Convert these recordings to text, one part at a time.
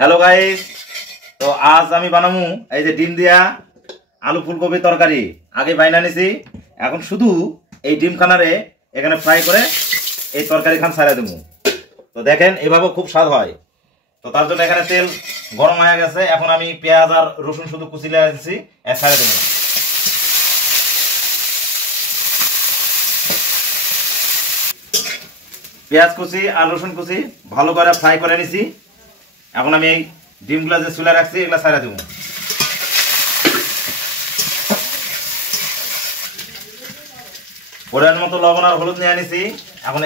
Hello guys, তো আজ আমি বানাবো এই যে ডিম দিয়া আলু ফুলকপি তরকারি। আগে বাইনা নিছি, এখন শুধু এই ডিম খানারে এখানে ফ্রাই করে এই তরকারি খান ছাড়া দেবো। তো দেখেন এভাবে খুব স্বাদ হয়। তো তার জন্য এখানে তেল গরম হয়ে গেছে, এখন আমি পেঁয়াজ আর রসুন শুধু কুচি লাগিয়েছি, এক ছাড়া দেবো। পেঁয়াজ কুচি আর রসুন কুচি ভালো করে ফ্রাই করে নিছি। এখন আমি এই ডিমগুলো যে চুলা রাখছি এগুলো ছাড়া দেবো। পরিমাণ মতো লবণ আর হলুদ নিয়ে আনিছি, এখন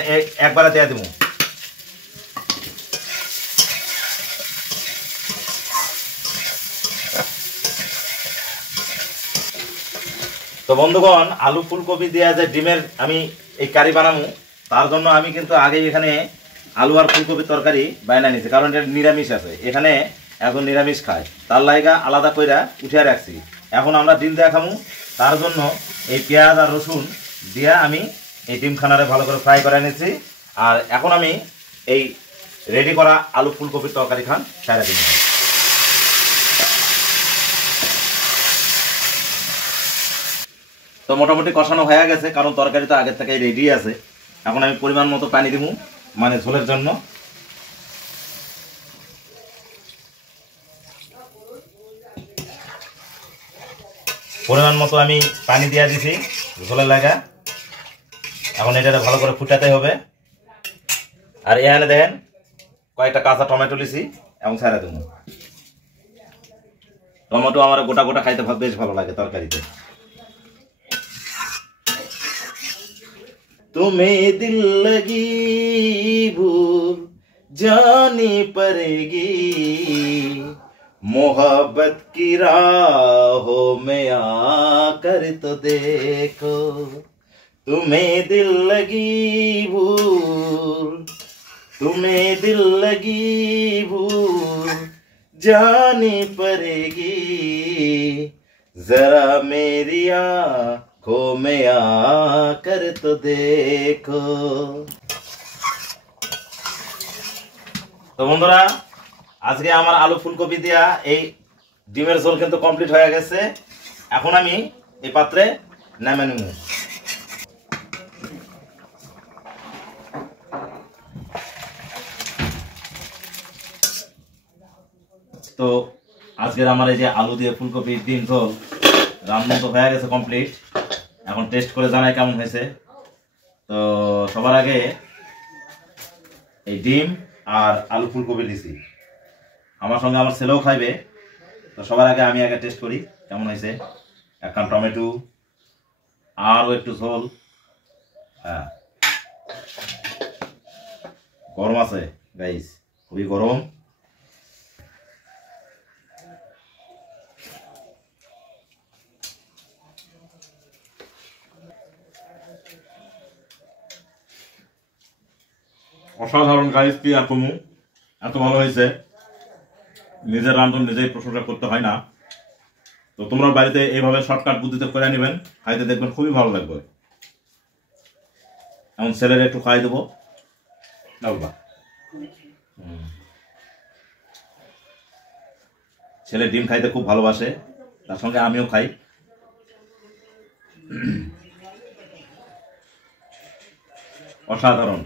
একবারে দিয়ে দেবো। তো বন্ধুগণ, আলু ফুলকপি দিয়ে যে ডিমের আমি এই কারি বানাবো, তার জন্য আমি কিন্তু আগে এখানে আলু আর ফুলকপি তরকারি বানাই নিছি, কারণ এটা নিরামিষ আছে এখানে, এখন নিরামিষ খায়, তার লাইগা আলাদা কইরা উঠিয়ে রাখছি। এখন আমরা ডিম দিয়ে খামু, তার জন্য এই পেঁয়াজ আর রসুন দিয়া আমি এই ডিম খানারে ভালো করে ফ্রাই করে নিচ্ছি। আর এখন আমি এই রেডি করা আলু ফুলকপির তরকারি খান সারা দিন। তো মোটামুটি কষানো হয়ে গেছে, কারণ তরকারি তো আগের থেকে রেডি আছে। এখন আমি পরিমাণ মতো পানি দিব, মানে ঝোলের জন্য। পরিমাণ মতো আমি পানি দিয়ে দিছি ঝোলের লাগা। এখন এটা ভালো করে ফুটাতে হবে। আর এখানে দেখেন কয়েকটা কাঁচা টমেটো লিছি এবং ছাড়া দেবো। টমেটো আমার গোটা গোটা খাইতে বেশ ভালো লাগে তরকারিতে। तुम्हें दिल लगी भूल जानी पड़ेगी, मोहब्बत की राहों में आकर तो देखो। तुम्हें दिल लगी भूल, तुम्हें दिल लगी भूल जानी पड़ेगी, जरा मेरी आँखों में आकर तो देखो। তো বন্ধুরা, আজকে আমার আলু ফুলকপি দিয়া এই ডিমের ঝোল কিন্তু কমপ্লিট হয়ে গেছে। এখন আমি এই পাত্রে নামে নেব। তো আজকের আমার এই যে আলু দিয়ে ফুলকপির ডিম ঝোল রান্না তো হয়ে গেছে কমপ্লিট। এখন টেস্ট করে জানাই কেমন হয়েছে। তো সবার আগে এই ডিম আর আলু ফুলকপি দিছি, আমার সঙ্গে আমার ছেলেও খাইবে। তো সবার আগে আমি আগে টেস্ট করি কেমন হয়েছে। একটা টমেটো আরও একটু ঝোল। হ্যাঁ, গরম আছে গাইস, খুবই গরম। অসাধারণ গাইস, কি আর কমু, এত ভালো হয়েছে। নিজের রান্ধন নিজেই প্রশংসা করতে হয় না। তো তোমরা বাড়িতে এইভাবে শর্টকাট বুদ্ধিতে করে নেবেন, খাইতে দেখবেন খুবই ভালো লাগবে। এমন ছেলের একটু খাই দেবো। ছেলে ডিম খাইতে খুব ভালোবাসে, তার সঙ্গে আমিও খাই। অসাধারণ।